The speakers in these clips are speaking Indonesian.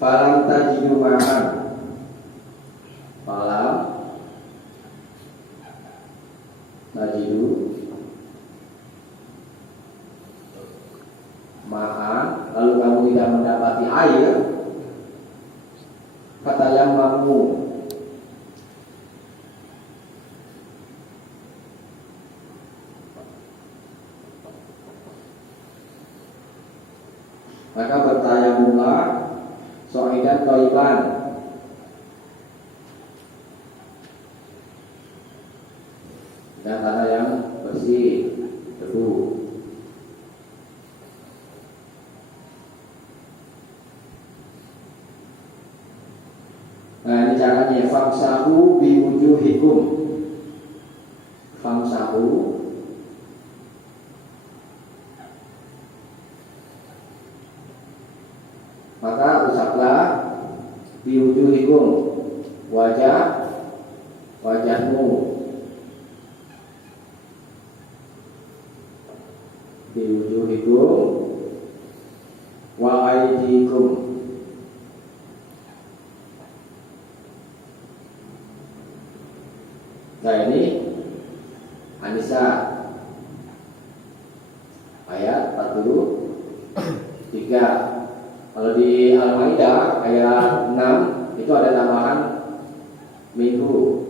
Falam tajidu ma'an. Falam tajidu ma'an. Lalu kamu tidak mendapati air. Kata yang mamu, maka bertayamumlah so'idan thayyiban, dan tanah yang bersih, debu. Nah, ini caranya, famsahu biwujuhikum. Famsahu, maka usaplah biwujuhikum, wajahmu, biwujuhikum wa aydikum. Nah, ini An-Nisa ayat 43. Kalau di Al-Maidah ayat 6 itu ada tambahan minhu.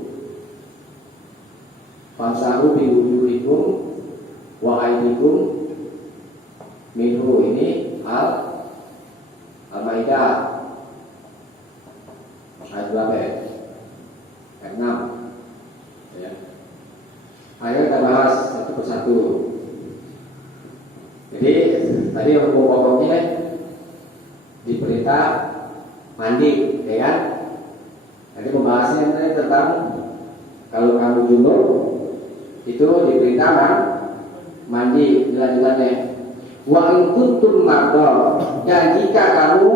Famsahu bi wujuhikum wa aydikum minhu. Ini Al-Maidah ayat berapa ya? Ayat 6. Ya. Ayo kita bahas satu persatu. Jadi tadi hukum pokoknya diperintah mandi, ya kan? Nanti pembahasannya tentang kalau kamu junub itu diperintah mandi lanjutannya. Wa in kuntum marda, dan jika kamu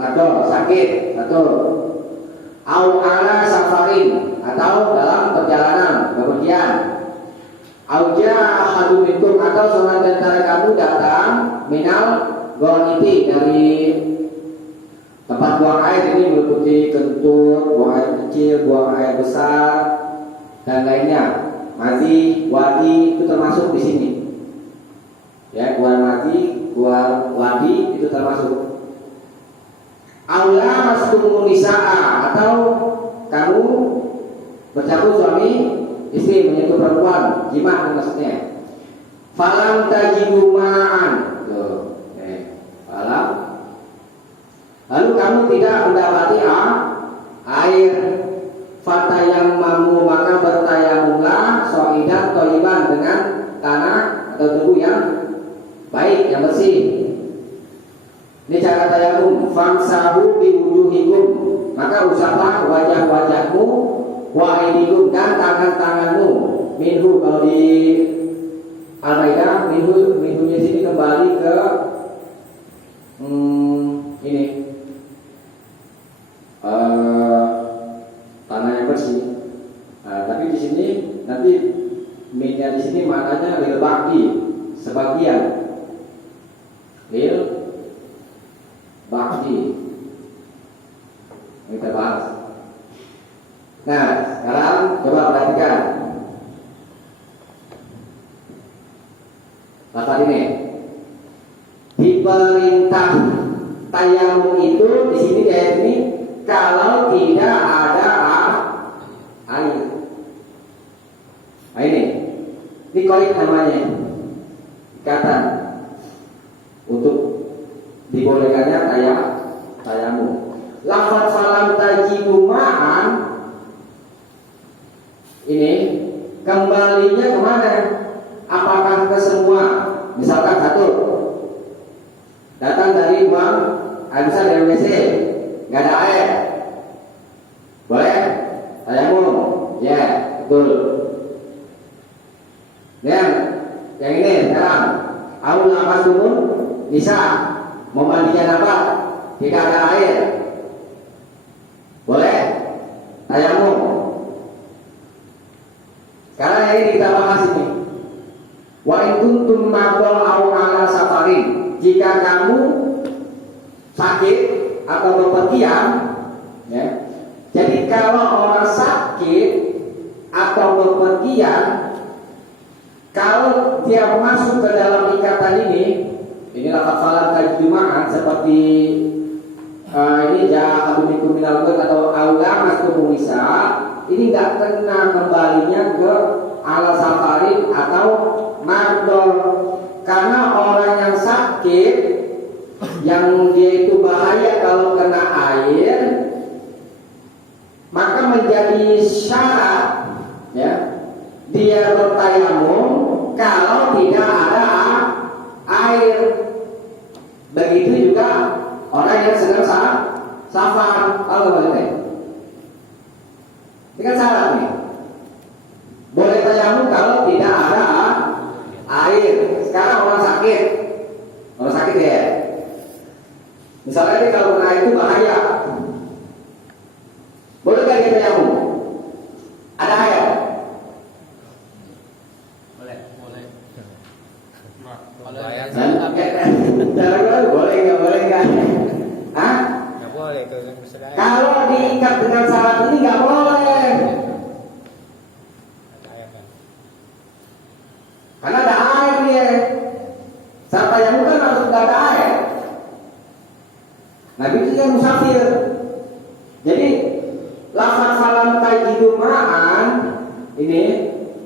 marda sakit atau au ala safarin, atau dalam perjalanan bepergian, au ja'ahadu minkum, atau seorang di antara kamu datang minal ghaniti, dari tempat buang air. Ini meliputi kentut, buang air kecil, buang air besar, dan lainnya. Mazi, wadi itu termasuk di sini. Ya, buang mazi, buang wadi itu termasuk. Aula mastumun nisaa, atau kamu bercampur suami istri, menyentuh perempuan, jima maksudnya. Falam tajidu ma'an. Falam, lalu kamu tidak mendapati air, fatayammamu, maka bertayamumlah so'idan thayyiban, dengan tanah atau debu yang baik, yang bersih. Ini cara tayamum. Famsahu biwujuhikum, maka usaplah wajah-wajahmu, wa aydikum, dan tangan-tanganmu. Minhu, kalau di Al-Maidah minhunya sini kembali ke ini tanah yang bersih. Tapi di sini nanti minyak di sini maknanya lil baqi, sebagian, lil baqi. Kita bahas. Nah, sekarang coba perhatikan lafaz ini. Diperintah tayamum itu di sini, di ayat ini, kalau tidak ada air. Nah, ini koid namanya, ikatan untuk dibolehkannya tayamum. Lafaz falam tajidu ma'an ini kembalinya kemana? Apakah ke semua? Misalkan satu datang dari buang air besar dari WC, nggak ada air, boleh tayamum? Ya, betul. Yang ini sekarang aul lapas turun bisa memandikan apa? Tidak ada air, boleh tayamum. Sekarang ini kita bahas ini. Wa in kuntum marda aw ala safarin, jika kamu sakit atau bepergian, ya. Jadi kalau orang sakit atau bepergian, kalau dia masuk ke dalam ikatan ini lafaz terjemahan seperti ini ja'alumikum minal ghaib atau aulamakum nisa, ini nggak kena kembalinya ke ala safarin atau mardor, karena orang yang sakit yang dia itu bahaya kalau kena air, maka menjadi syarat, ya, dia bertayamum kalau tidak ada air. Begitu juga orang yang sedang safar, kalau boleh, ini kan syarat nih. Boleh tayamum kalau tidak ada air. Sekarang orang sakit ya. Misalnya ini kalau kena itu bahaya, boleh nggak dia tayamum? Ada air? Boleh. Boleh nggak? Hah? Nggak boleh itu. Kalau diikat dengan syarat ini nggak boleh. Karena ada air dia. Saat tayamum kan harus nggak ada air. Nabi itu yang musafir. Jadi lafaz falam tajidu ma'an ini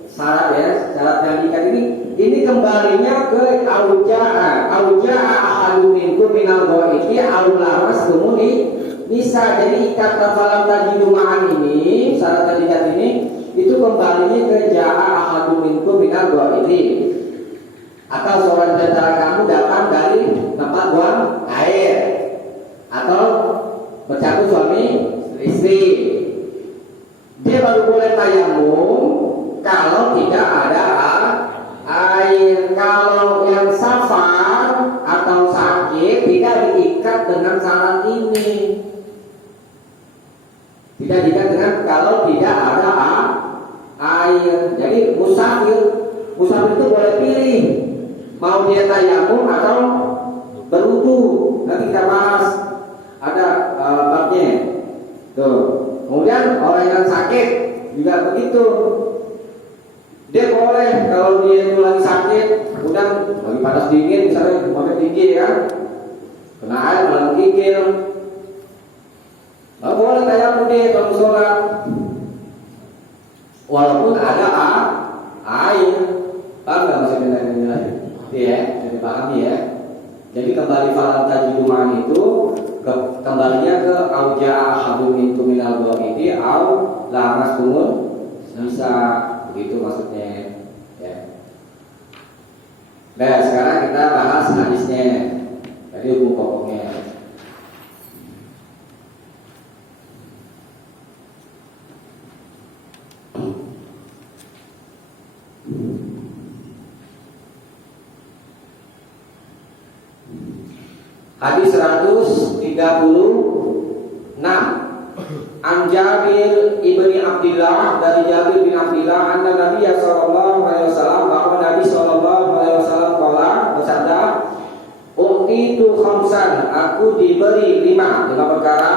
syarat yang diikat ini kembalinya ke auja'a ahadun minkum minal ghaiti aw lamas kumuni nisa. Jadi ikatan falam tajidu ma'an ini, syarat yang diikat ini itu kembalinya ke ja'a ahadun minkum minal ghaiti, atau seorang di antara kamu datang dari tempat buang air, atau bercampur suami istri. Dia baru boleh tayamum kalau tidak ada air. Kalau yang safar atau sakit tidak diikat dengan syarat ini. Tidak diikat dengan kalau tidak ada air. Jadi musafir itu boleh pilih mau dia tayamum atau berwudu. Nanti kita bahas, ada babnya. Tuh. Kemudian orang yang sakit juga begitu. Dia boleh kalau dia itu lagi sakit, kemudian lagi panas dingin, misalnya kemarin tinggi ya, kena air malah gigil, nggak boleh tayamum dia kalau sholat, walaupun ada air. Paham nggak maksudnya ini? Ya, jadi pahami ya. Jadi kembali falam tajiduman itu kembalinya ke auja'a ahadun minkum minal ghaiti aw lamaskumul nisa, begitu maksudnya ya. Nah, sekarang kita bahas hadisnya. Jadi hukum pokoknya. Hadis 136 An Jabir ibni Abdillah, dari Jabir bin Abdillah, anna Nabi sallallahu alaihi wasallam, bahwa Nabi sallallahu alaihi wasallam bersabda, "Utitu khamsan, aku diberi lima perkara,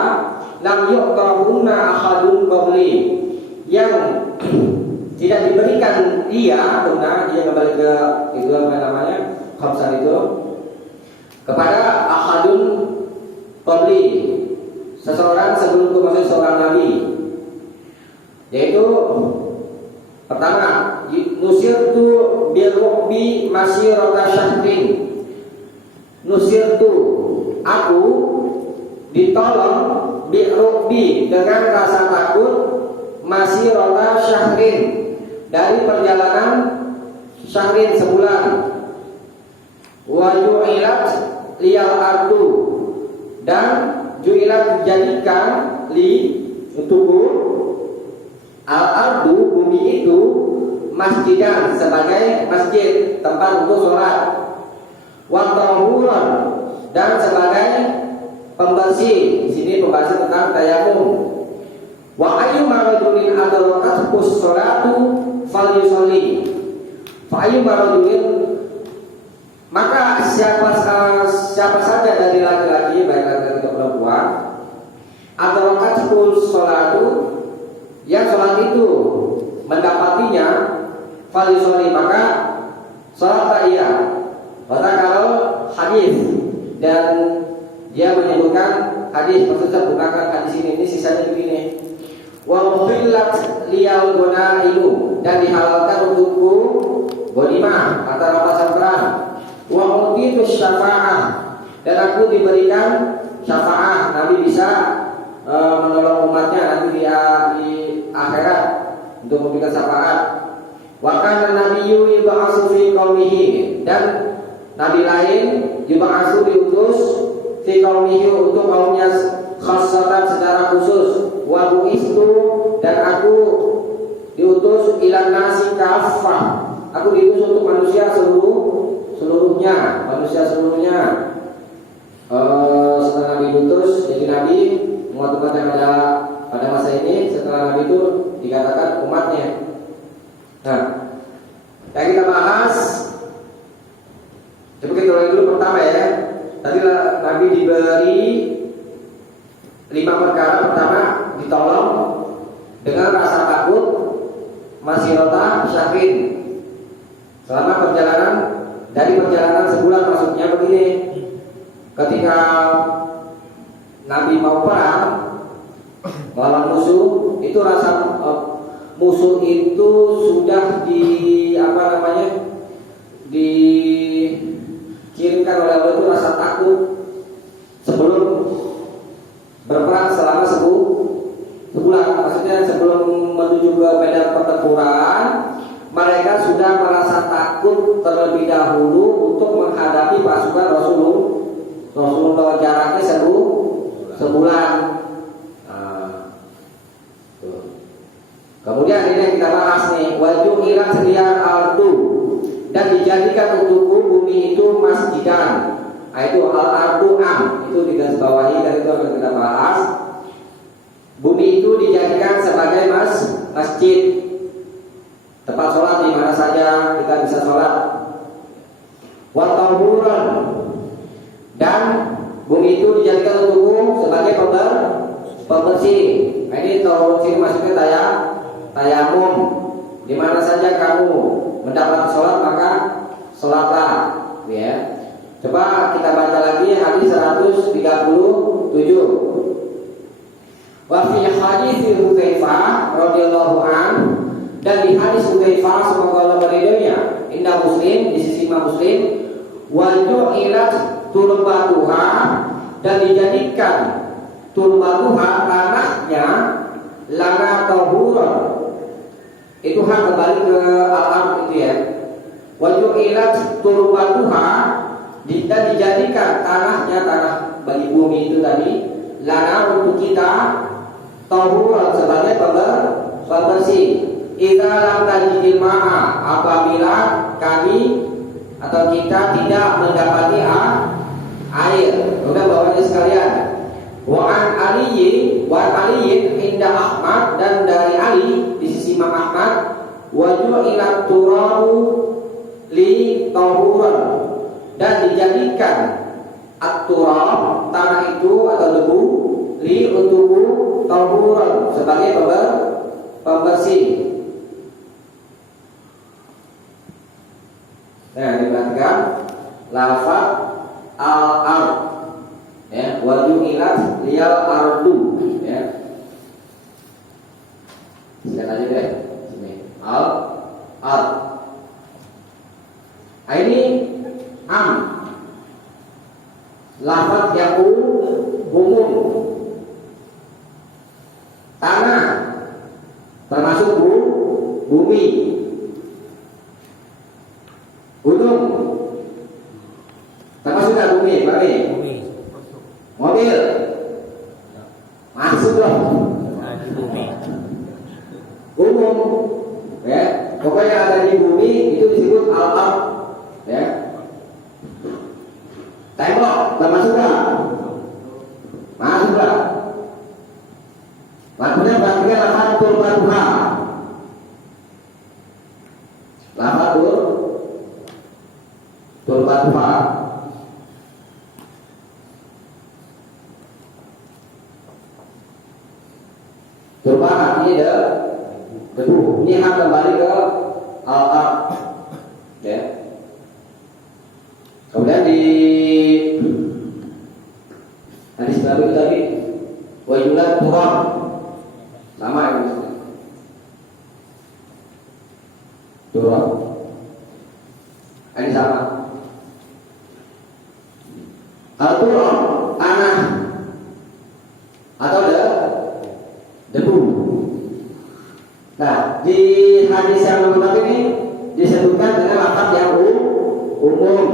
lam yuqtahunna ahadun qabli, yang tidak diberikan dia kembali ke itu apa namanya? Khamsan itu kepada ahadun qabli, seseorang sebelumku, maksud seorang nabi, yaitu pertama, nusirtu birruhbi masyirata syahrin. Nusirtu, aku ditolong, birruhbi, dengan rasa takut, masyirata syahrin, dari perjalanan syahrin, sebulan. Wa ju'ilat liyal ardu, dan ju'ilat dijadikan li untukku al-ardu, bumi itu, masjidan, sebagai masjid, tempat untuk sholat, wa tahuran, dan sebagai pembersih. Di sini pembahasan tentang tayamum. Wa ayyuma rajulin adrakatus sholatu falyusolli. Fa ayyuma rajulin, maka siapa saja dari laki-laki, baik laki-laki perempuan atau kacipul sholatu, yang sholat itu mendapatinya falisoli, maka sholat ia. Maka kalau hadis dan dia menyebutkan hadis, maksudnya gunakan hadis ini sisanya begini. Wa muhillat liyal gonaimu, dan dihalalkan untukku gonimah atau rampasan perang. Wa utitu syafa'ah, dan aku diberikan syafaat, Nabi bisa menolong umatnya nanti di akhirat untuk memberikan syafaat. Wa kana nabiyyu yub'atsu fi qaumihi, dan nabi lain yub'atsu diutus fi qaumihi untuk kaumnya khassatan secara khusus. Wa bu'istu, dan aku diutus ilan nasi kafah, aku diutus untuk manusia seluruhnya, manusia seluruhnya. Setelah Nabi diutus jadi Nabi, umat-umat yang ada pada masa ini setelah Nabi itu dikatakan umatnya. Nah, yang kita bahas, coba kita ulangi dulu pertama ya. Tadi Nabi diberi 5 perkara. Pertama, ditolong dengan rasa takut, masirota syahrin, selama perjalanan, dari perjalanan sebulan. Maksudnya begini, ketika Nabi mau perang melawan musuh, itu rasa musuh itu sudah dikirimkan oleh Allah itu rasa takut sebelum berperang selama sebulan. Maksudnya sebelum menuju ke medan pertempuran, mereka sudah merasa takut terlebih dahulu untuk menghadapi pasukan Rasulullah, jaraknya sebulan. Kemudian ini yang kita bahas nih, wajib ilat sediar ardu, dan dijadikan untukku bumi itu masjidan. Itu al-ardu am, itu digaris bawahi, dan itu akan kita bahas. Bumi itu dijadikan sebagai masjid, tempat sholat di mana saja kita bisa sholat. Wa tahuran, dan bumi itu dijadikan untukku sebagai pembersih. Nah, ini tahun sini maksudnya tayamum. Di mana saja kamu mendapat sholat maka sholatlah, ya. Coba kita baca lagi hadis 137. Wa fi hadis Hudzaifah radhiyallahu an, dan di hadis Hudzaifah semoga Allah meridhoinya, indah Muslim, di sisi Imam Muslim, wa ju'ilat turbatuha, dan dijadikan turbatuha tanahnya lana tahuran, itu hak kembali ke alam itu ya. Wa ju'ilat turbatuha, dan dijadikan tanahnya, tanah bagi bumi itu tadi, lana untuk kita, tahuran sebagai pembersih. Idza lam tajidil ma'a, apabila kami atau kita tidak mendapati air. Kemudian bawahnya sekalian, wa an aliyin inda Ahmad, dan dari Ali di sisi Imam Ahmad, wa ju'ilat turabu li tahuran, dan dijadikan at-turab, tanah itu atau debu, li untuk tahuran sebagai pembersih. Nah, diperhatikan lafaz al-ard, ya, wa ju'ilat liyal ardu, ya. Lihat aja deh sini, al-ard. Nah, ini am, lafaz yang umum, tanah termasuk bumi, gunung termasuk nggak bumi, mobil masuk dong, umum, ya. Pokoknya yang ada di bumi itu disebut al-ard, ya. Tembok termasuk nggak? Masuk nggak? Lakunya berarti lafaz turbatuha, lafaz turbatuha. Turba artinya debu. Ini akan kembali ke al-ard, ya. Kemudian di hadis Nabi itu tadi wa yulad turab, sama ini turab, ini sama. Al-turab tanah atau debu. Nah, di hadis yang nomor ini disebutkan dengan lafaz yang umum.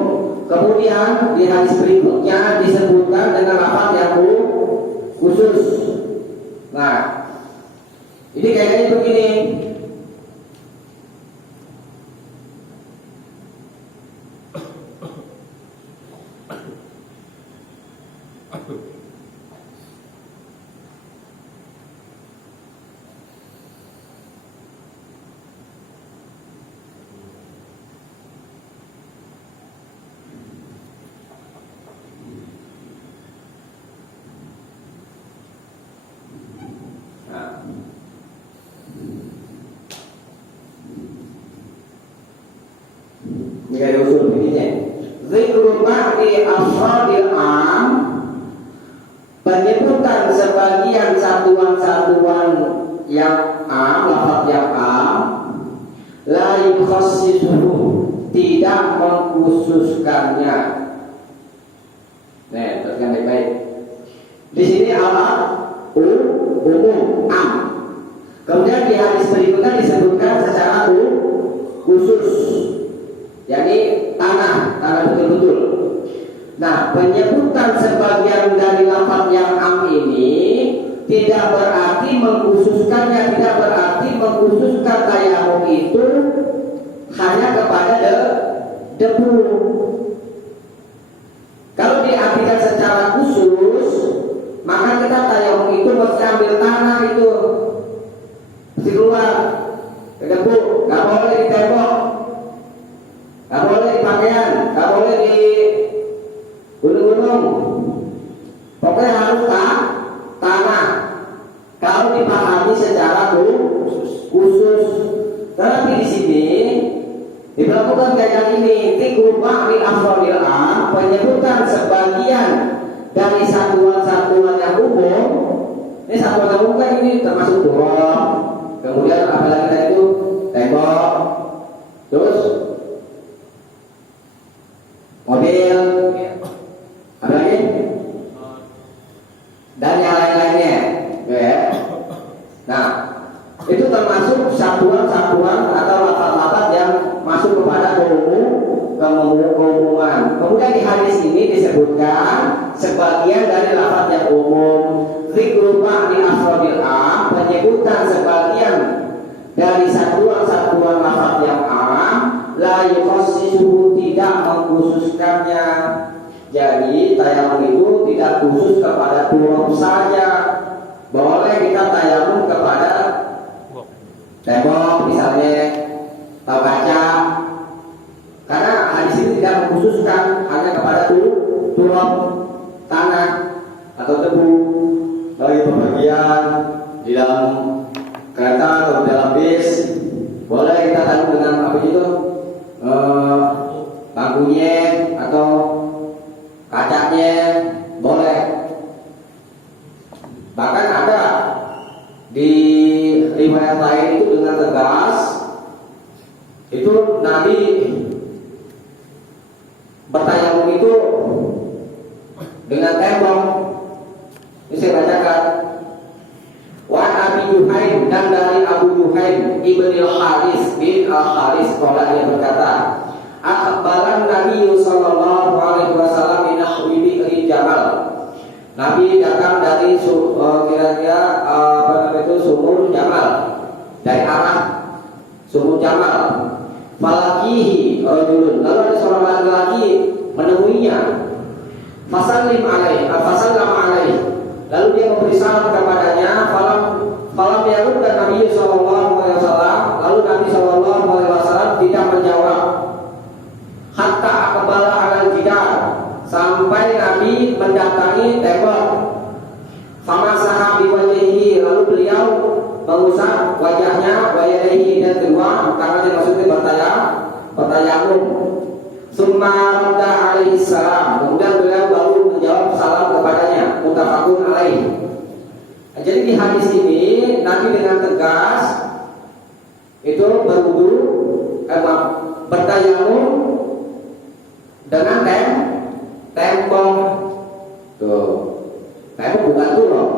Kemudian di hadis berikutnya disebutkan dengan lafaz yang khusus. Nah, ini kayaknya begini. Ini ada usul begini. Zikrul ba'di afradil am, penyebutan sebagian satuan-satuan yang am, lafaz yang am, la yukhassisuhu, tidak mengkhususkannya. Nah, perhatikan baik-baik. Di sini umum am. Kemudian di hadis berikutnya disebutkan secara khusus, yakni tanah betul-betul. Nah, penyebutan sebagian dari lafaz yang am ini tidak berarti mengkhususkannya, tidak berarti mengkhususkan tayamum itu hanya kepada debu. Kalau diartikan secara khusus, maka kita tayamum itu mesti ambil tanah itu, mesti keluar ke debu, nggak boleh di tembok, nggak boleh di pakaian, nggak boleh di gunung-gunung, pokoknya harus tanah. Kalau dipahami secara khusus, tetapi di sini diberlakukan kayak ini, zikrul ba'di afradil am, penyebutan sebagian dari satuan-satuan yang umum. Ini satuan yang umum kan ini termasuk turab, kemudian apalagi tadi itu tembok, terus mobil, apa lagi? Dan yang lain-lainnya, ya. Nah, itu termasuk satuan-satuan atau lafaz-lafaz yang masuk kepada keumuman. Kemudian di hadis ini disebutkan sebagian dari lafaz yang umum, zikrul ba'di afradil am, penyebutan sebagian dari satuan-satuan lafaz yang am, la yukhassisuhu, tidak mengkhususkannya. Jadi tayamum itu tidak khusus kepada turab saja. Boleh kita tayamum kepada tembok misalnya, atau kaca, karena hadis ini tidak mengkhususkan hanya kepada turab, tanah atau debu. Bagi pembagian di dalam kereta atau di dalam bis, boleh kita tayamum dengan apa itu, bangkunya atau kacanya, boleh. Bahkan ada di riwayat lain itu dengan tegas, itu Nabi bertayamum itu dengan tembok. Ini saya bacakan. Wa Abi Juhaim, dan dari Abu Juhaim ibni al-Haris bin al-Haris, qala, dia berkata, akhbaran Nabi sallallahu alaihi wasallam min nahwi bi'ri Jamal. Nabi datang dari kira-kira sumur Jamal, dari arah sumur Jamal. Falakihi rajulun, lalu ada seorang laki-laki menemuinya. Fasallim alaih, lalu dia memberi salam kepadanya. Falam yarudda Nabi sallallahu alaihi wasallam, lalu Nabi sallallahu alaihi wasallam tidak menjawab. Hatta aqbala alal jidar, sampai Nabi mendatangi tembok. Famasaha biwajhihi, lalu beliau mengusap wajahnya, wayadaihi dan kedua tangannya, maksudnya bertayamum. Summa radda alaihi salam, kemudian beliau baru menjawab salam kepadanya. Muttafaqun alaihi. Jadi di hadis ini Nabi dengan tegas itu bertayamum dengan tempong tuh. Tempong bukan tuh loh,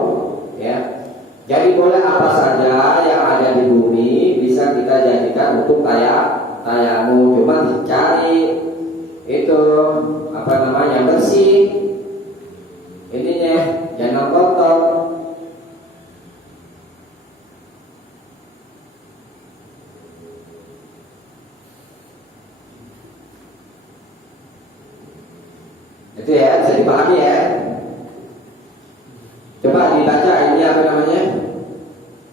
ya. Jadi boleh apa saja yang ada di bumi bisa kita jadikan untuk tayamum, cuma dicari itu bersih, ininya jangan kotor. Itu ya, bisa dipahami ya. Coba dibaca ini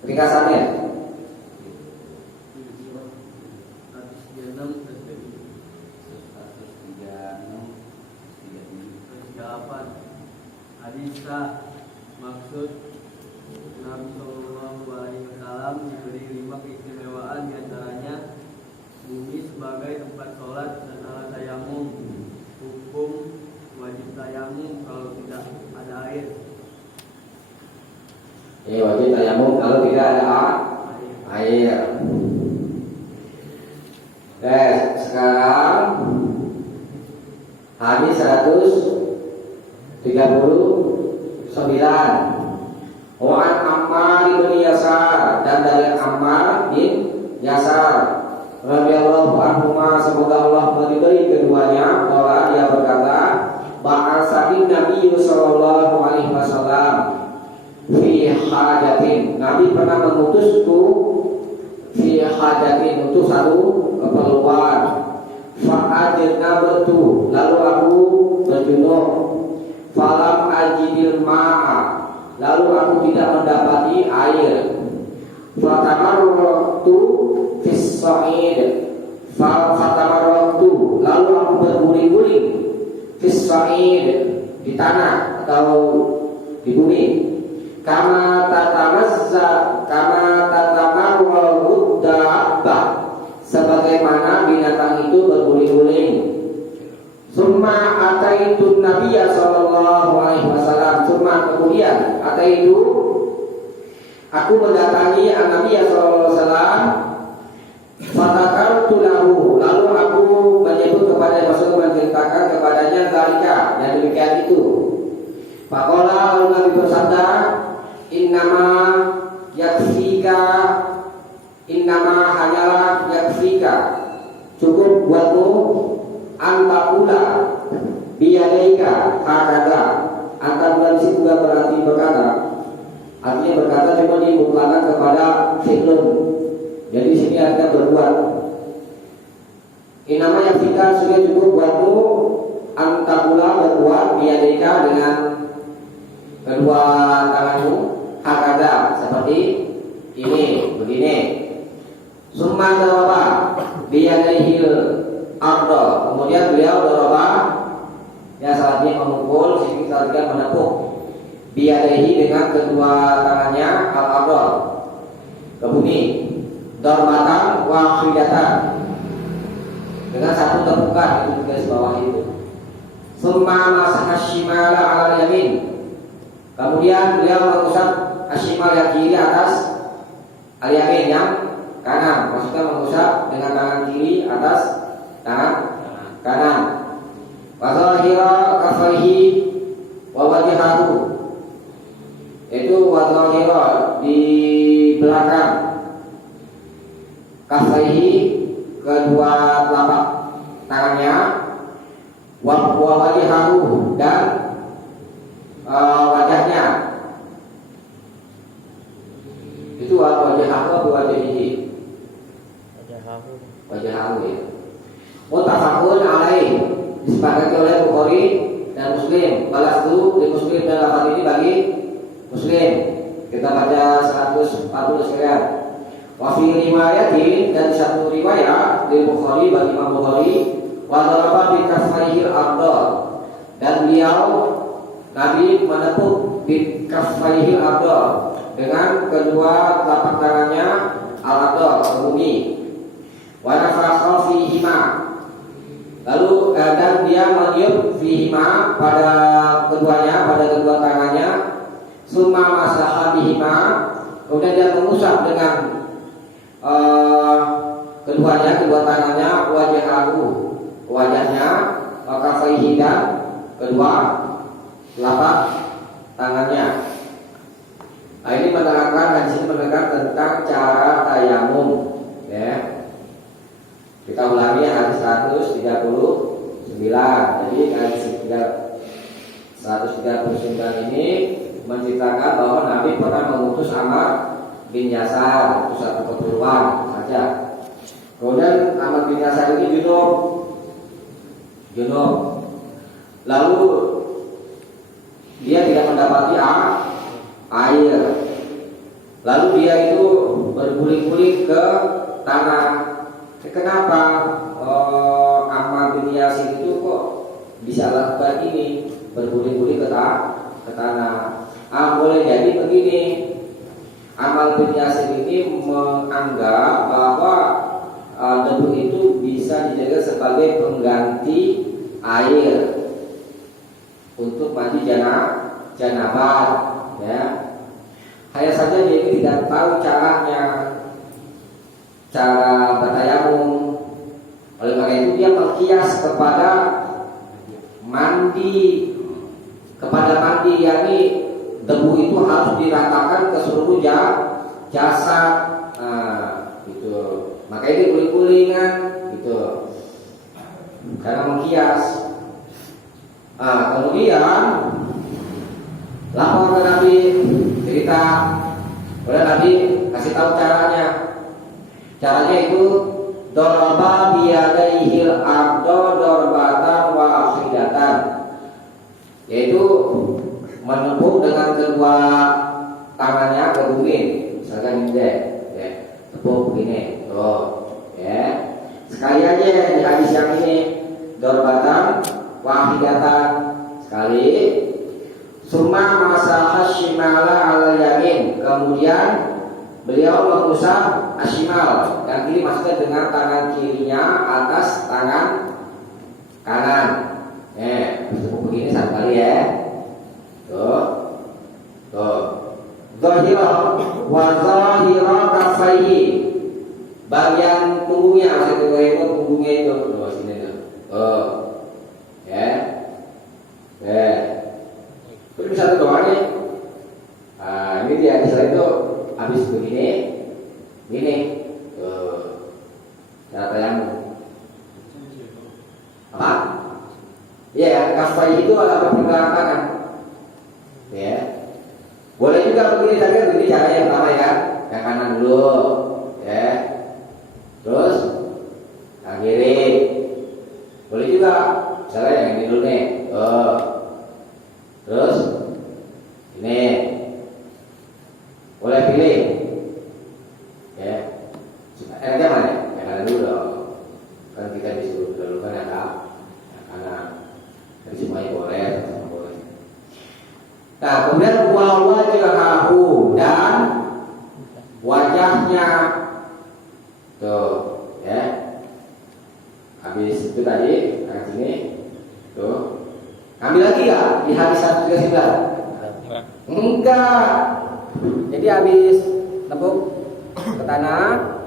ringkasannya. Hadisah maksud Nabi Sallallahu Alaihi Wasallam diberi 5 keistimewaan, diantaranya bumi sebagai tempat sholat dan alat tayamum. Hukum wajib tayamum kalau tidak ada air. Ini wajib tayamum kalau tidak ada air. Sekarang hadis 139. Wa Ammar bin Yasar, dan dari Ammar bin Yasar radhiyallahu anhuma, semoga Allah meridhai keduanya, bahwa dia berkata, ba'atsakin Nabi sallallahu alaihi wasallam fi hajatin. Nabi pernah mengutusku fi hajatin, untuk satu keperluan. Fa'adnabtu, lalu aku berjunub. Falam ajidil ma'a, lalu aku tidak mendapati air. Fatamarratu fis sa'id, fatamarratu, lalu aku berguling-guling fis sa'id, di tanah atau di bumi. Kama tatamarru dabbah, sebagaimana binatang itu berguling-guling. Summa ataitu Nabiyya sallallahu alaihi wasallam, summa kemudian ataitu aku mendatangi Nabiyya sallallahu alaihi wasallam, fatakartu lahu, lalu aku menyebut kepada, maksud menceritakan kepadanya zalika, yang demikian itu. Faqala, lalu Nabi bersabda, innama yakfika, innama hanyalah yakfika, cukup buatmu antakula biyadaika hakada. Antakula di situ juga berarti berkata, artinya berkata cuma dimutlakan kepada fi'lun. Jadi di sini artinya berbuat. Ini namanya kita sudah cukup buatmu antakula, berbuat biyadaika dengan kedua tanganmu, hakada, seperti ini, begini. Summa daraba biyadaihil ardo, kemudian beliau daraba, ya salatnya memukul, sini salatnya menepuk, biyadaihi dengan kedua tangannya, al-ardo, ke bumi, darbatan wahidatan, dengan satu tepukan, itu garis bawah itu. Summa masaha shimala ala yamin, kemudian beliau mengusap ashimal yang kiri atas al-yamin yang kanan, maksudnya mengusap dengan tangan kiri atas tangan kanan. Wa zahira kafaihi wa wajhahu, itu wa zahira di belakang, kafaihi kedua telapak tangannya, wa wajhahu dan wajahnya. Itu wajhahu atau wajhihi? Wajhahu ya. Muttafaqun alaih, disepakati oleh Bukhari dan Muslim. Balas dulu di Muslim dan lafaz ini bagi Muslim. Kita baca 140 sekalian. Wa fi riwayatin, dan satu riwayat di Bukhari bagi Imam Bukhari, wa daraba bi kaffaihi al-ardh, dan beliau Nabi menepuk bi kaffaihi al-ardh dengan kedua telapak tangannya al-ardh ke bumi. Wa nafakha fihima. Lalu dan dia meniup fihima pada keduanya, pada kedua tangannya. Summa masaha bihima. Kemudian dia mengusap dengan keduanya, kedua tangannya, wajahnya, kafaihi dan kedua telapak tangannya. Nah, ini menerangkan, hadis ini menerangkan tentang cara tayamum, ya. Kita ulangi hadis 139. Jadi hadis 139 ini menceritakan bahwa Nabi pernah mengutus Ammar bin Yasar, itu satu keturunan saja. Kemudian Ammar bin Yasar ini junub. Lalu dia tidak mendapati air. Lalu dia itu berguling-guling ke tanah. Kenapa Ammar bin Yasir itu kok bisa lakukan ini, berguling-guling ke tanah? Boleh jadi begini. Ammar bin Yasir ini menganggap bahwa debu itu bisa dijaga sebagai pengganti air untuk mandi janabat, ya. Hanya saja dia ini tidak tahu caranya, cara bertayamum. Oleh karena itu dia berkias kepada mandi, yakni debu itu harus diratakan ke seluruh jasad. Gitu. Makanya dia guling-gulingan, gitu. Karena mengkias. Kemudian lapor ke Nabi, cerita. Oleh Nabi kasih tahu caranya. Caranya itu daraba biyadaihil ardo darbatan wa akhidatan, yaitu menepuk dengan kedua tangannya ke bumi. Misalkan ini, ya, tepuk begini, ya. Sekali aja di hadis yang ini, darbatan wa akhidatan, sekali. Summa masaha shimala ala yamin, kemudian beliau mengusap ashimal, yang kiri maksudnya dengan tangan kirinya atas tangan kanan. Tepuk begini satu kali, ya. Tuh. Zahira wa zahira kafaihi, bagian punggungnya, maksudnya itu punggungnya itu. Tuh sini tuh. Ya. Itu bisa doang nih. Ini dia misalnya itu habis begini, cara tayamum. Apa? Ya, kafai itu adalah pergelangan tangan. Ya, boleh juga begini saja, begini caranya yang pertama, ya. Yang kanan dulu, ya. Terus yang kiri. Boleh juga, misalnya yang ini dulu nih. Terus ini. Boleh pilih, ya. Enaknya mana? Yang kanan dulu dong. Kan kita disuruh dulu kan yang kanan. Jadi semuanya boleh, sama boleh. Nah, kemudian wajahahu, dan wajahnya. Tuh, ya. Habis itu tadi, ke sini. Tuh. Ambil lagi nggak di hadis 139? Enggak. Jadi habis tepuk ke tanah,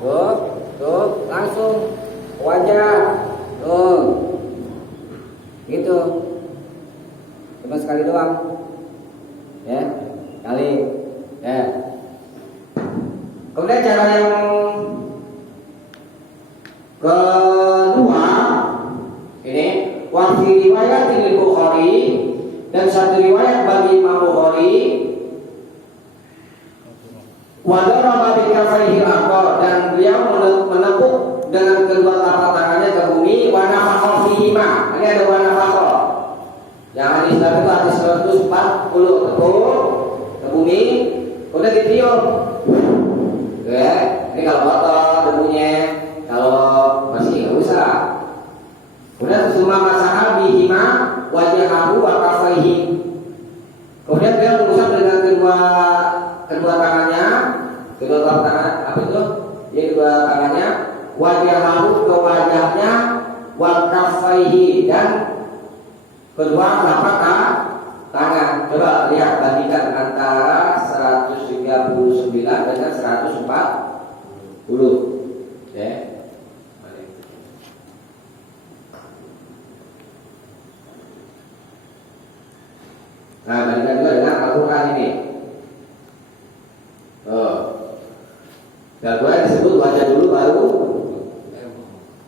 tuh, langsung ke wajah, tuh, gitu. Cuma sekali doang, ya, kali, ya. Kemudian cara yang kedua ini, wa fi riwayatil Bukhari, dan satu riwayat bagi Imam Bukhari, wa daraba bi kafaihi al-ardh, dan beliau menepuk dengan kedua telapak tangannya ke bumi, wa nafakha fihima. Ini ada wa nafakha. Yang hadis tadi itu hadis 140, tepuk ke bumi, udah ditiup. Ya, ini kalau kotor debunya, kalau bersih enggak usah. Kemudian summa masaha bihima wajahahu wa kafaihi. Kemudian dia mengusap dengan kedua kedua telapak tangan apa itu? Yang kedua tangannya wajahahu ke wajahnya wal kafaihi dan kedua telapak tangan. Coba lihat bandingkan antara 139 dengan 140. Ya. Nah, bandingkan juga dengan Al-Quran ini. Gak disebut wajah dulu baru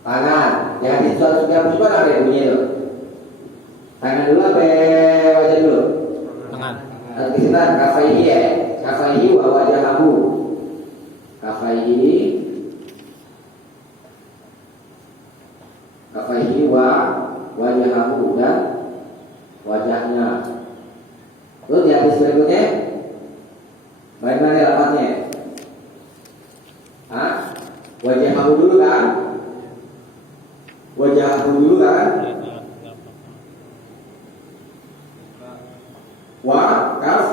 tangan. Yang di 139 ada yang bunyi itu. Tangan dulu apa wajah dulu? Tangan. Nanti kita kafaihi ya. Kafaihi wa wajahahu. Kafaihi wa wajahahu dan wajahnya. Terus di hadis berikutnya bagaimana rapatnya? Wajahahu dulu kan? Wajahahu dulu kan? Wa kaf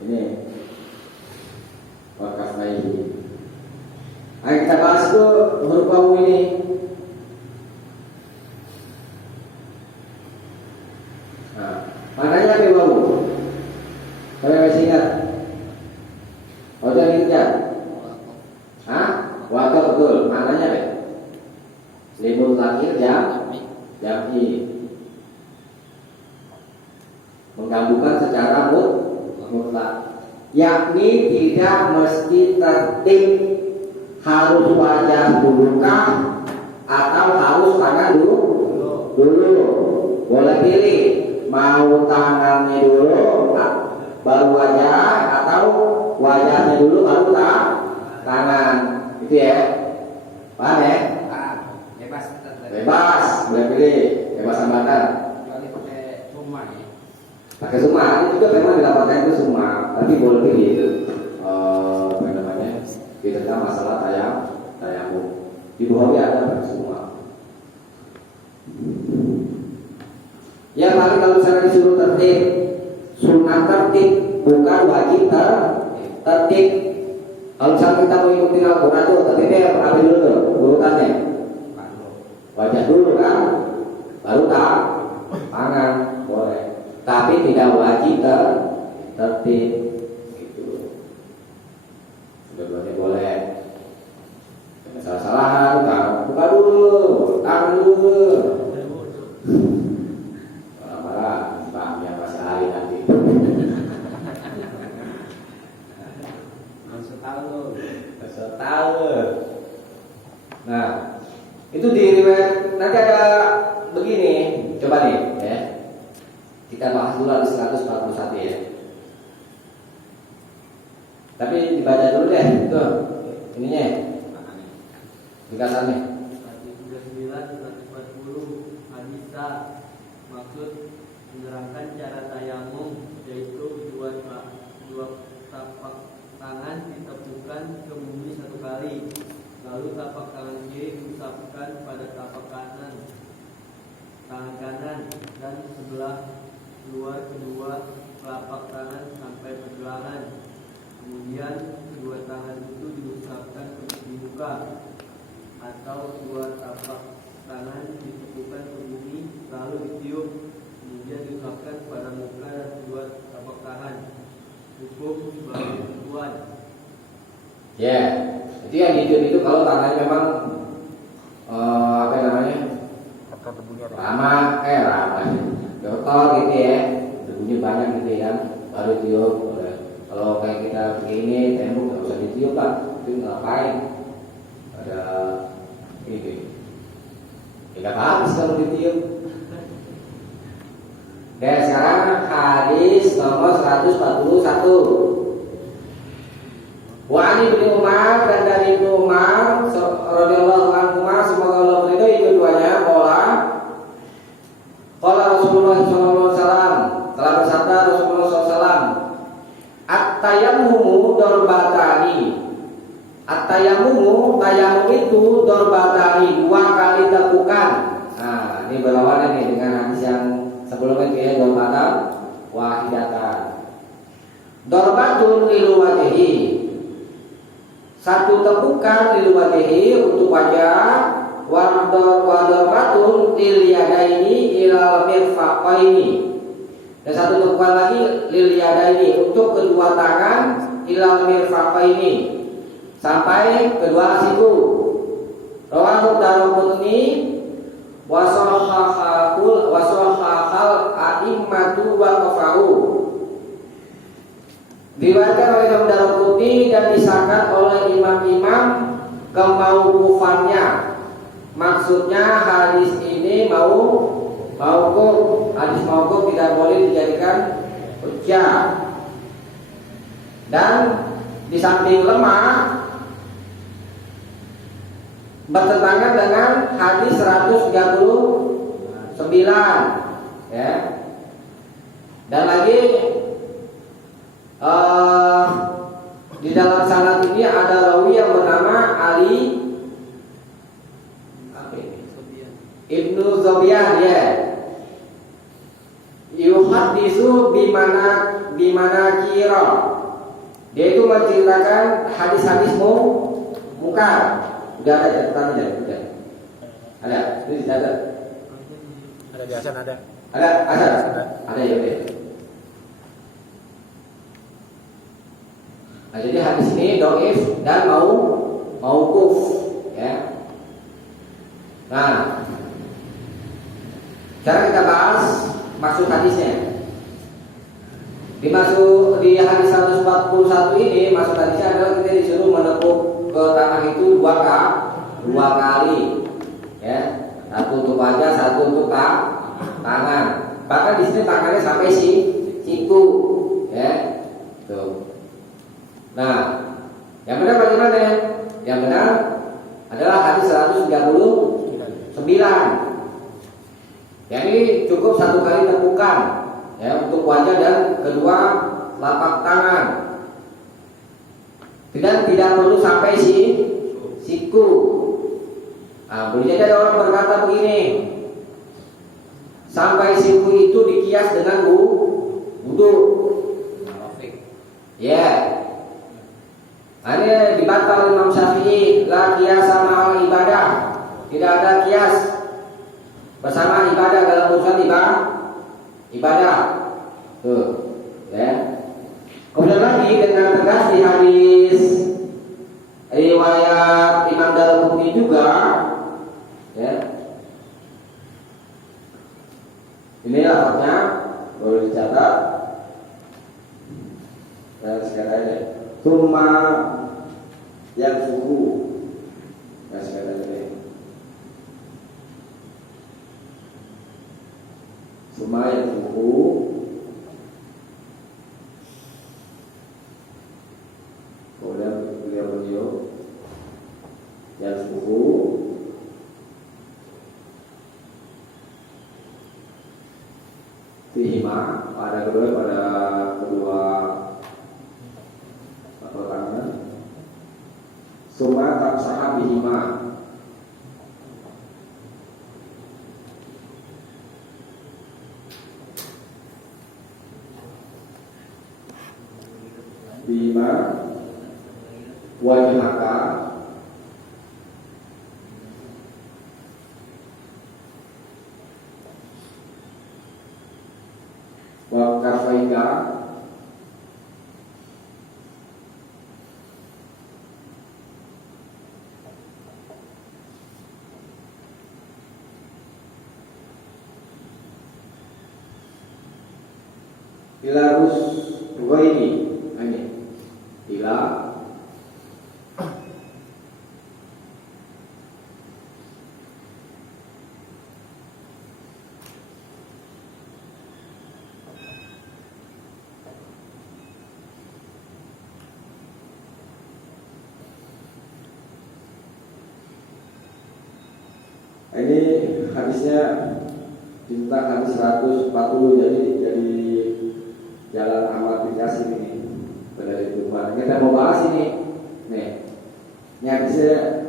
ini wa kaf lagi. Ayo kita bahas itu huruf wawu ini. Maknanya apa wawu? Kalian masih ingat? Jangan ingat. Waktu betul. Maknanya apa? Limul lakir jam'i. Menggabungkan secara mutlak, yakni tidak mesti tertib harus wajah dulu kah atau harus tangan dulu. Boleh pilih mau tangannya dulu baru wajah atau wajahnya dulu baru tangan. Itu ya. Paham ya? Bebas, boleh pilih, bebas hambatan. Pakai semua, ini juga memang didapatkan itu semua, tapi boleh pilih itu apa namanya? Tentang masalah tayamum. Di Bukhari ada pakai semua. Ya paling kalau misalnya disuruh tertib, sunnah tertib, bukan wajib tertib. Kalau misalnya kita mau ikuti Al-Quran itu tertibnya apa dulu tuh urutannya? Wajah dulu kan, baru tangan, boleh. Tapi tidak wajib tertib gitu. Dua-duanya boleh. Salah-salahan kan, buka dulu, tangan dulu. Parah-parah, pahamnya pas hari nanti. Setahun. Nah, itu di riwayat nanti ada begini, coba nih ya. Kita bahas dulu di 141 ya. Tapi dibaca dulu deh, tuh ininya, ringkasannya. 139, 140 hadisa maksud menerangkan cara tayamum, yaitu dua tapak tangan ditepukan ke bumi satu kali, lalu tapak tangan kiri diusapkan pada tapak kanan, tangan kanan dan sebelah luar kedua telapak tangan sampai pergelangan. Kemudian kedua tangan itu diusapkan di muka atau dua tapak tangan ditepukan ke bumi lalu ditiup. Kemudian diusapkan pada muka dan kedua tapak tangan. Hukum sebagai ketentuan. Ya, itu yang ditiup itu kalau tangannya memang apa namanya? Lama kotor gitu ya, debunya banyak gitu ya, baru tiup. Kalau kayak kita begini, tembok nggak usah ditiup lah, itu ngapain? Ada ini, tidak habis kalau ditiup. Oke, sekarang hadis nomor 141. Wa ani bin Umar, dan dari Ibnu Umar radhiyallahu anhu, semoga Allah meridhai keduanya, qala Rasulullah sallallahu alaihi wasallam, telah bersabda Rasulullah SAW, at-tayammumu darbatani. At-tayammumu, tayamum itu darbatani, dua kali tepukan. Nah, ini berlawanan nih dengan hadis yang sebelumnya itu ya, darbatan wahidatan. Darbatun lil wajhi, satu tepukan lil wajhi untuk wajah. Wa darbatun lil yadaini ilal mirfaqaini, dan satu tepukan lagi lil yadaini untuk kedua tangan ilal mirfaqaini sampai kedua siku. Rawahu Daruqutni wa sahhahul a'immatu wa qafahu. Diriwayatkan oleh Imam Daruqutni dan disahkan oleh imam-imam kemauqufannya. Maksudnya hadis ini mauquf. Hadis mauquf tidak boleh dijadikan hujjah. Dan di samping lemah bertentangan dengan hadis 139 ya. Dan lagi di dalam sanad ini ada rawi yang bernama Ali Ibnu Zobian ya. Yuhaddisu bimana kira. Dia itu menceritakan hadis-hadis mungkar. Udah ada catatannya, udah. Ada, ini ada. Ada di Hasan ada. Ada ya udah. Nah, jadi hadis ini dhaif dan mauquf ya. Nah, sekarang kita bahas maksud hadisnya. Di hadis 141 ini maksud hadisnya adalah kita disuruh menepuk ke tanah itu dua kali, ya, satu untuk wajah, satu untuk tangan. Bahkan di sini tangannya sampai siku, ya, tuh. Nah, yang benar bagaimana? Yang benar adalah hadis 139. Yang ini cukup satu kali tepukan ya untuk wajah dan kedua telapak tangan. Dan tidak perlu sampai siku. Nah, boleh jadi ada orang berkata begini, sampai siku itu dikias dengan wudu. Ya. Nah, ini dibantah oleh Imam Syafi'i, la qiyasa ma'al ibadah. Tidak ada kias bersama ibadah dalam urusan ibadah. Tuh, ya. Kemudian lagi dengan tegas di hadis riwayat Imam Daruqutni juga, ya. Ini lafaznya boleh dicatat dan sekalian Summa yang suku dan sekalian ini. Summa yang suku kemudian beliau yang suku fihima pada kedua tangan. Summa tamsaha bihima. Bima wajhaka wa kafaika ilarus ghairi. Ini ila ini hadisnya tentang hadis 140, jadi jalan amal aplikasi ini dari Tuhan. Kita mau bahas ini. Nih. Ini hadisnya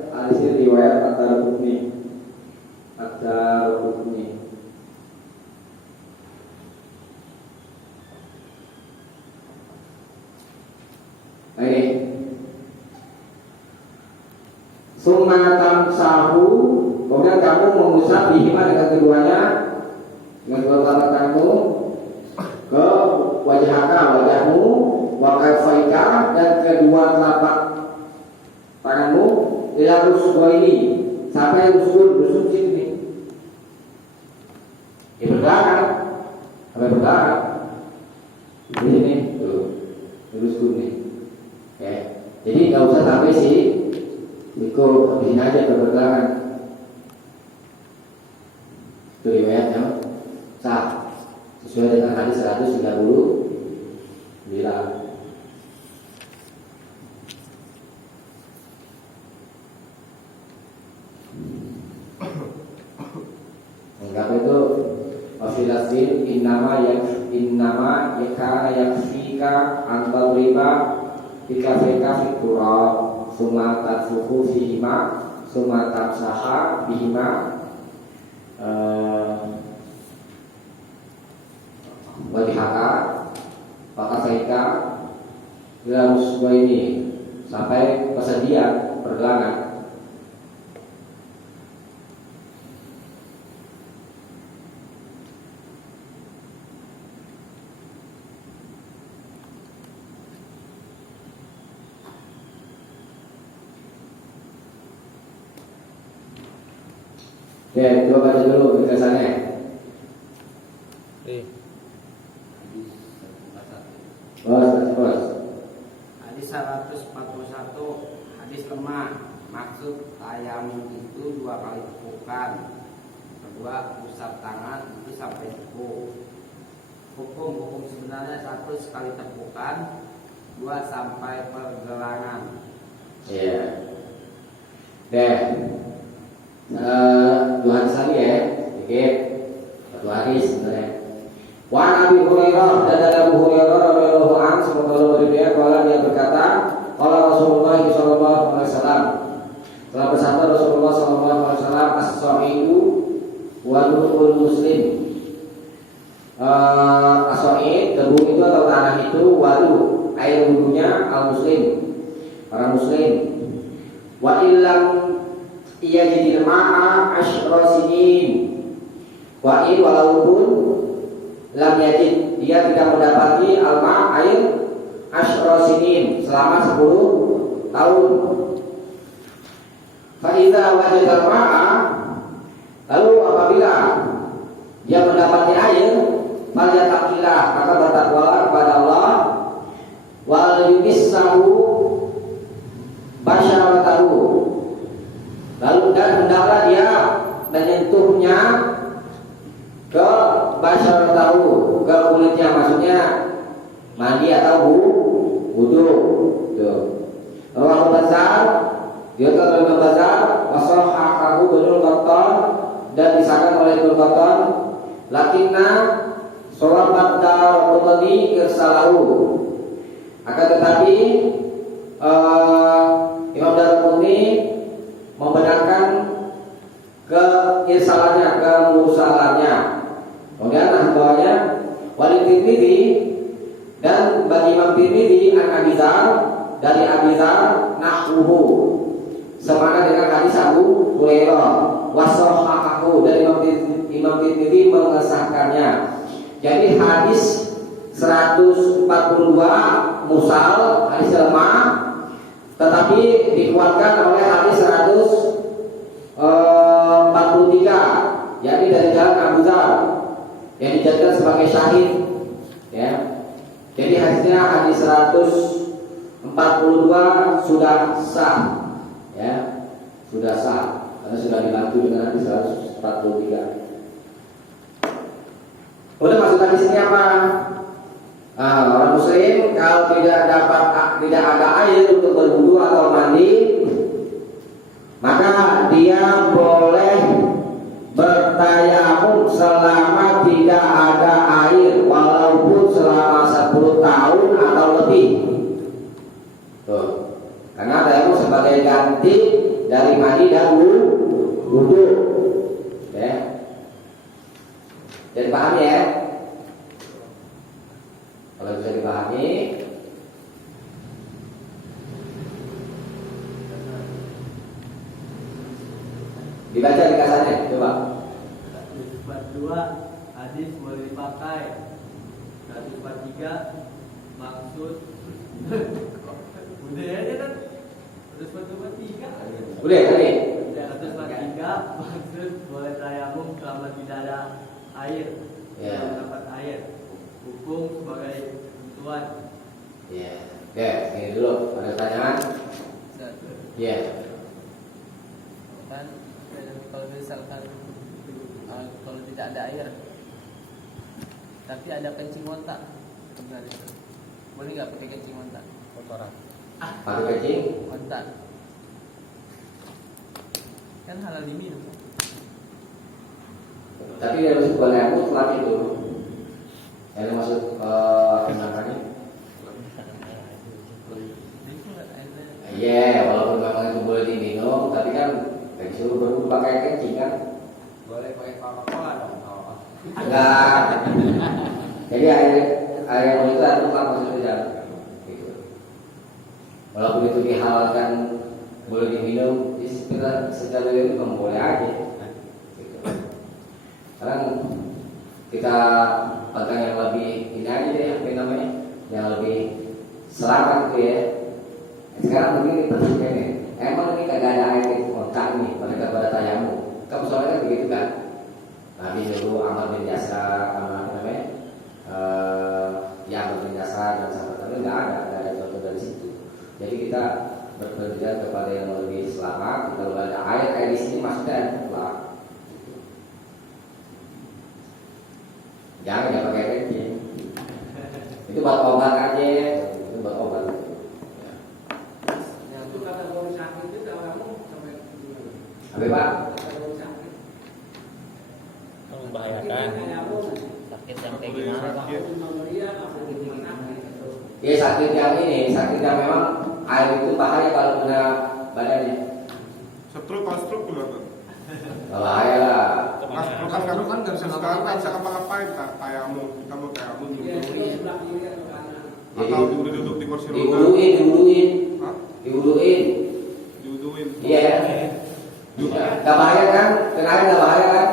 riwayat At-Daruqutni. Sumatam sahu, kemudian kamu mengusap bihima dengan keduanya, dengan kedua telapak tanganmu ke wajahmu, wakafaika dan kedua telapak tanganmu ila ruswaini sampai rusuk sini. Di belakang, sampai belakang. Di sini tuh, rusuk nih. Ya, jadi nggak usah sampai sih. Ikut di sini aja berpegangan. Itu riwayatnya sah sesuai dengan hadis 139. Enggak itu wasilasin innama yakana yakfika antal riba bika fiturah summa tatfuhu fihima summa tamsaha bihima wajhaka wakafaika ila muswaini sampai persediaan pergelangan. Oke, coba baca dulu penjelasannya. Bos. Hadis 141, hadis lemah. Maksud tayamum itu 2 kali tepukan. Kedua, usap tangan itu sampai cukup. Hukum sebenarnya 1 sekali tepukan, 2 sampai pergelangan. Iya. Deh. 2 hadis lagi ya, sedikit. 1 hadis sebenarnya. Wa Abi Hurairah dan dari Abu Hurairah radhiyallahu anhu semoga Allah beridia dia berkata, qala Rasulullah sallallahu alaihi wasallam. Telah bersabda Rasulullah sallallahu alaihi wasallam, as-sa'idu wa nurul muslim. As-sa'id debu itu atau tanah itu, wadu air wudunya al-muslim, orang muslim. Wa illam ia jadi ma'a asyra sinin. Wa in walaupun lam yajid dia tidak mendapati alma air asyra sinin selama 10 tahun. Fa idza wajada ma'a lalu apabila dia mendapati air falyattaqillah maka bertakwalah kepada Allah wal yumissahu basyaratahu lalu dan hendaklah dia menyentuhnya ke basyaratahu ke kulitnya, maksudnya mandi atau wudu. Rawahu Bazzar, dia telah membazar wasahhahu Ibnu Qattan dan disahkan oleh Ibnu Qattan, lakinna sawabat Darqutni irsalahu. Akan tetapi Imam Darqutni membenarkan ke irsalannya, ke mursalannya. Kemudian nahbawanya Walid Tirmidzi dan bagi Imam Tirmidzi an Abi Dzar dari Abi Dzar nahwuhu semana dengan hadis Abu Hurairah wasahhahu dari Imam Tirmidzi mengesahkannya. Jadi hadis 142 mursal, hadis lemah, tetapi dikuatkan oleh hadis 143 yakni dari jalan Abu Dzar yang dijadikan sebagai syahid, ya. Jadi hadisnya hadis 142 sudah sah, ya, sudah sah karena sudah dibantu dengan hadis 143. Udah maksud hadis ini apa? Orang muslim kalau tidak ada air untuk berwudu atau mandi, maka dia boleh bertayamum selama tidak ada air walaupun selama 10 tahun atau lebih. Tuh. Karena tayamum sebagai ganti dari mandi dan wudu. Ya. Jadi paham ya? Kalau bisa dipahami, Dibaca ringkasannya, coba. 142 hadis boleh dipakai. 143 maksud udah ya kan 143 Udah tadi. 143 maksud boleh tayamum selama tidak ada air, Ya. tidak mendapat air. Hukum sebagai ketentuan. Ya. Oke, ini dulu. Ada pertanyaan? Ya. Kan kalau misalkan kalau tidak ada air tapi ada kencing otak sebenarnya boleh nggak pakai kencing otak? Kotoran. Pakai kencing? Otak kan halal diminum. Tapi dia masuk boleh aku setelah itu. Yang masuk namanya? Iya, walaupun memang itu boleh diminum, tapi kan disuruh baru pakai kencing kan? Boleh pakai Coca-Cola dong kalau Enggak. Jadi air yang itu harus maksudnya jalan. Gitu. Walaupun itu dihalalkan boleh diminum, kita secara itu memang boleh aja. Gitu. Sekarang kita pegang yang lebih ini aja deh, apa namanya, yang lebih selamat gitu ya. Sekarang begini pertanyaannya nih, emang ini kagak ada air di kontak nih pada tayamum. Kamu soalnya kan begitu kan? Nabi nyuruh amal bin Yasar, apa namanya, yang bin Yasar dan sahabat-sahabat nggak ada contoh dari situ. Jadi kita berpegang kepada yang lebih selamat. Kalau ada air di sini maksudnya lah. Jangan pakai kencing. Itu buat obat aja, itu buat obat. itu kategori sakit itu kamu sampai Apa Pak? kategori sakit. Membahayakan. Sakit yang kayak gimana Pak? Ya sakit yang ini, sakit yang memang air itu bahaya kalau kena badannya. Stroke kalau stroke gimana? Nggak bahaya lah. Mas stroke kan kamu kan nggak bisa sekarang nggak bisa ngapa-ngapain kamu atau duduk di kursi roda. Diwuduin. Hah? Diwuduin. Diuduin. Iya. Nggak bahaya kan? Kena air nggak bahaya kan?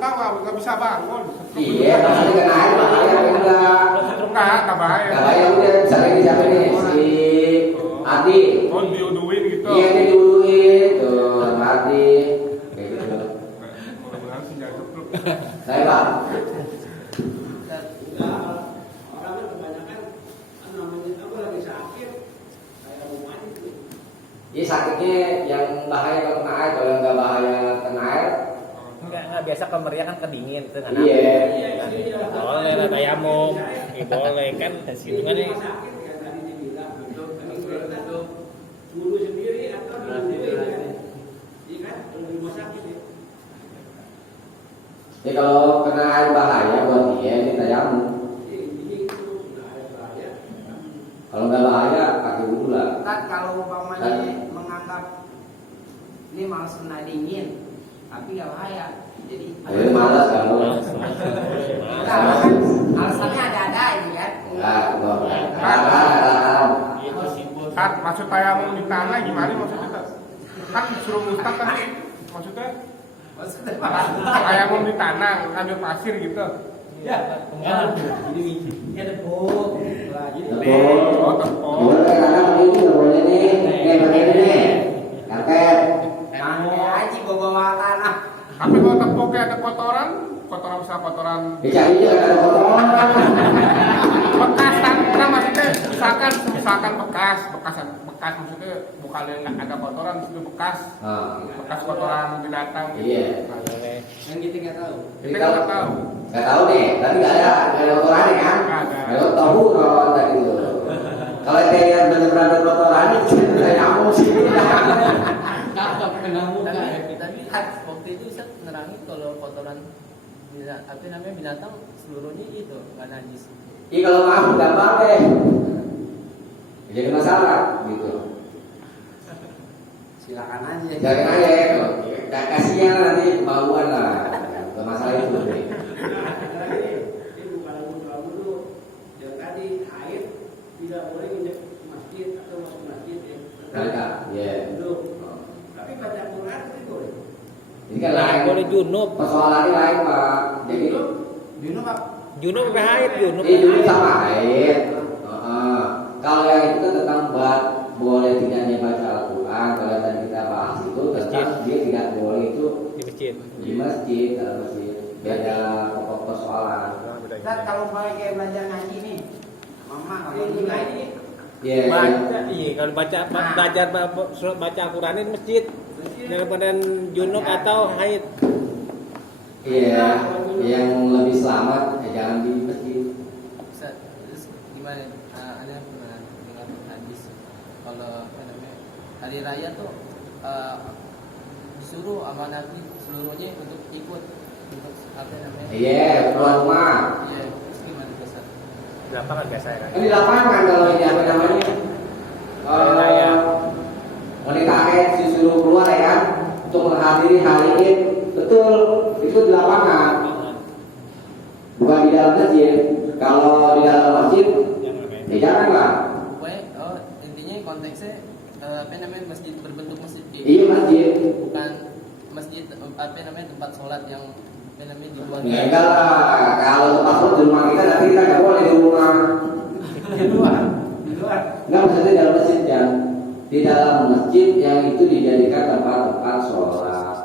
Enggak bisa bangun. Iya, maksudnya kena air bahaya kan enggak? Enggak bahaya. Nggak bahaya udah. Misalnya ini siapa nih? Si Adi. Oh diuduin gitu. Iya ini diwuduin. Tuh, sama Adi. Kayak gitu. Mudah-mudahan sih jangan stroke. Saya Pak. Orang kan kebanyakan namanya apa lagi sakit kayak rumah itu. Ini sakitnya yang bahaya kalau kena air, kalau yang nggak bahaya kena air. Enggak biasa kemeriah kan kedingin itu kan. Iya. Boleh lah tayamum. Ya, boleh kan hitungannya Sakit kan tadi dibilang Untuk bulu sendiri atau berarti diuduin. Iya kan? Kalau di rumah sakit ya. Ya kalau kena air bahaya buat dia ini tayamum. Ini itu nggak ada bahaya. Kalau nggak bahaya pakai wudhu lah. Kan kalau umpamanya menganggap ini malas kena dingin, tapi nggak bahaya. Jadi Ayo malas kamu. enggak, kan alasannya ada ini kan. Enggak, enggak. Kan maksud tayamum di tanah gimana maksudnya? Kan disuruh ustaz kan maksudnya Maksudnya tayamum di tanah ngambil pasir gitu. ya, ini ada bom. Nah, jadi Oh tepung. Boleh karena begini nggak boleh nih. Pakai ini nih. Karet. nanya aja bawa tanah. Tapi kalau tepungnya ada kotoran misalnya kotoran Dicari juga ada kotoran. bekas tanah maksudnya misalkan bekas maksudnya bukan yang nggak ada kotoran itu bekas kotoran binatang Iya. Yang kita nggak tahu. kita nggak tahu. Nggak tahu nih, tapi nggak ada kotorannya kan? Nggak ada. Kalau tahu kalau tadi itu. Kalau dia yang benar-benar ada kotorannya, saya nyamuk sih. Tapi waktu itu Ustaz nerangi kalau kotoran binatang seluruhnya itu nggak najis. Iya kalau ngamuk gampang deh. Jadi masalah gitu. Silakan aja. Jangan aja, kasihan nanti kemauan lah. Ke masalah itu deh. Ini bukan dulu. Yang tadi air tidak boleh injak masjid atau masuk masjid ya. Mereka, ya. Dulu. Tapi baca Quran itu Ini kan lain. Boleh junub. Persoalannya lain Pak. Jadi Junub apa? Junub apa haid junub? ini sama haid. Kalau yang itu kan tentang boleh tidaknya baca Al-Quran. Kalau yang tadi kita bahas itu tentang dia tidak boleh itu Di masjid. di masjid, dalam masjid. Beda pokok persoalan. Ustaz, kalau mau kayak belajar ngaji nih, mama kalau ini ngaji, Iya. Baca, iya kalau belajar baca Al-Quran di masjid daripada junub atau haid. Iya. Yang lebih selamat jangan di masjid. Ustaz, terus gimana? Ada pernah dengar hadis kalau apa namanya hari raya tuh disuruh sama Nabi seluruhnya untuk ikut untuk apa namanya? Iya, keluar rumah. Iya, terus gimana Ustaz? Di lapangan biasa ya kan? Kan di lapangan kalau ini apa namanya? Wanita haid disuruh keluar ya kan untuk menghadiri hari Id. Betul, itu di lapangan. Bukan di dalam masjid. Kalau di dalam masjid, ya janganlah. Pokoknya intinya konteksnya apa namanya masjid berbentuk masjid gitu. Iya masjid. Bukan masjid apa namanya tempat sholat yang apa namanya dibuat. Ya enggak lah. Kalau tempat sholat di rumah kita nanti kita nggak boleh di rumah. di luar. Enggak maksudnya dalam masjid ya. Di dalam masjid yang itu dijadikan tempat-tempat sholat.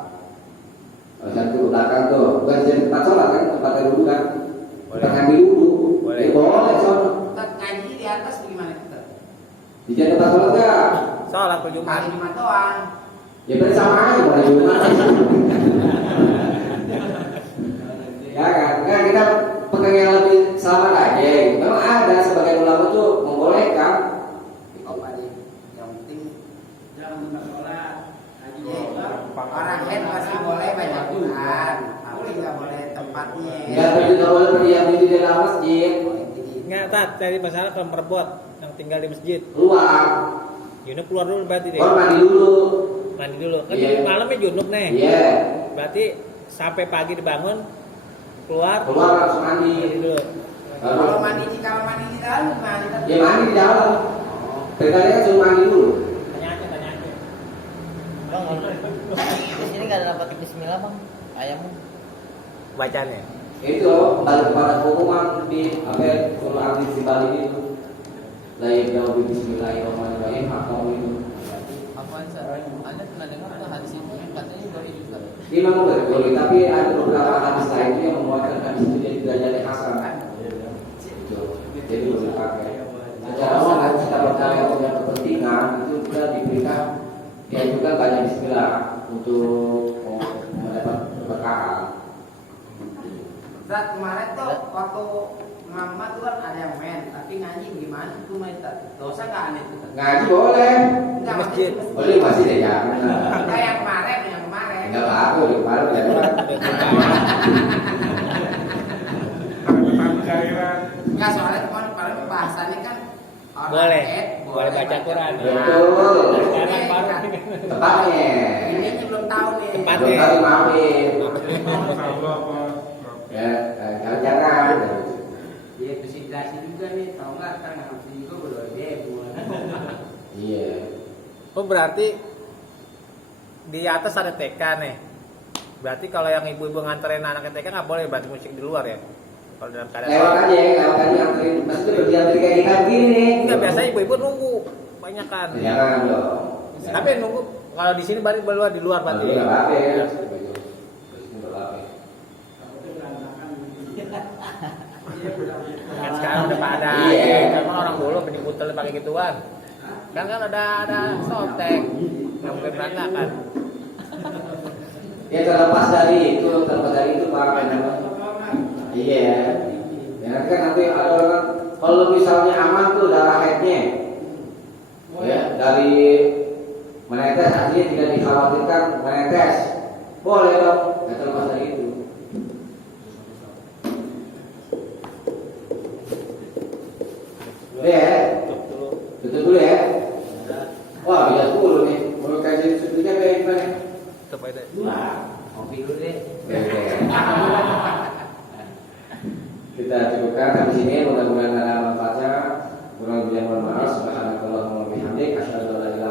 Misalnya ke belakang tuh, bukan jadi tempat sholat kan, tempatnya dulu kan. Tengah dulu. Boleh. Boleh sholat. Ustaz, ngaji di atas bagaimana kita? Dijadikan tempat sholat enggak? Sholat ke Jumat. Hari Jumat doang. Ya berarti sama aja boleh di rumah. Ya kan, kan kita pegang yang lebih selamat aja. Gitu. Memang ada sebagian ulama tuh membolehkan. Oh, Pak, yang penting jangan lupa sholat. Orang haid masih boleh baca Quran, tapi nggak boleh tempatnya. Enggak berarti nggak boleh berdiam di dalam masjid. Nggak tat, cari masalah kalau merebut yang tinggal di masjid. Keluar, Junub keluar dulu berarti deh. mandi dulu. Mandi dulu. Kan Iya. malamnya junub nih. Iya, Berarti sampai pagi dibangun keluar langsung mandi. mandi dulu. Kalau mandi di dalam gimana? Ya mandi di dalam. Tadi kan suruh mandi dulu. Tanya aja. Bang, di sini nggak ada dapat bismillah bang, ayammu. Bacanya. Itu balik kepada hukuman di apa suruh ambil di Bali itu. Lain jauh Bismillahirrahmanirrahim atau itu. Apaan Ustaz? Anda pernah dengar atau hadis itu katanya boleh juga. Memang boleh, tapi ada beberapa hadis lain yang menguatkan hadis itu jadi derajat hasan kan. Jadi boleh dipakai. Secara umum kita berkarya punya kepentingan itu kita diberikan dianjurkan banyak Bismillah untuk mendapat keberkahan. Ustaz, kemarin tuh waktu Muhammad tuh kan ada yang main, tapi ngaji gimana tuh main Ustaz? Dosa nggak aneh tuh? Ngaji boleh, Enggak, Masjid. boleh masih deh jangan. Enggak yang kemarin. Enggak aku di kemarin ya. Enggak, soalnya kemarin pembahasannya kan orang Boleh. haid Boleh baca Quran. Betul. Sekarang baru Tepatnya. Ini belum tahu nih. Tepat. Belum kali maafin. Ya, jangan. Ya konsiderasi juga nih, tahu nggak? Kan nggak juga berdoa Iya. Oh berarti di atas ada TK nih. Berarti kalau yang ibu-ibu nganterin anaknya TK nggak boleh berarti musik di luar ya? Kalau dalam keadaan Lewat aja anterin. Maksudnya berdiam diri kayak kita begini. enggak, biasanya ibu-ibu nunggu banyak kan. Jangan dong. Tapi nunggu kalau di sini berarti di luar berarti. Enggak apa-apa ya. Enggak apa-apa. Kan sekarang udah pada Iya. Emang orang dulu penyebutan pakai gituan. Kan ada sotek. Nggak mungkin berantakan. Ya terlepas dari itu Pak namanya. Iya. Ya kan nanti ada orang kalau misalnya aman tuh darah haidnya. Ya, dari menetes artinya tidak dikhawatirkan menetes. Boleh dong, ya terlepas dari itu. Ya, tutup dulu ya. Wah, bisa 10 nih. Mau kasih sudutnya kayak gimana? Tutup aja. Kopi dulu deh. Oke. Kita cukupkan sampai sini. Mudah-mudahan ada manfaatnya. Kurang lebih mohon maaf. Subhanakallahumma wa bihamdik. Asyhadu an la ilaha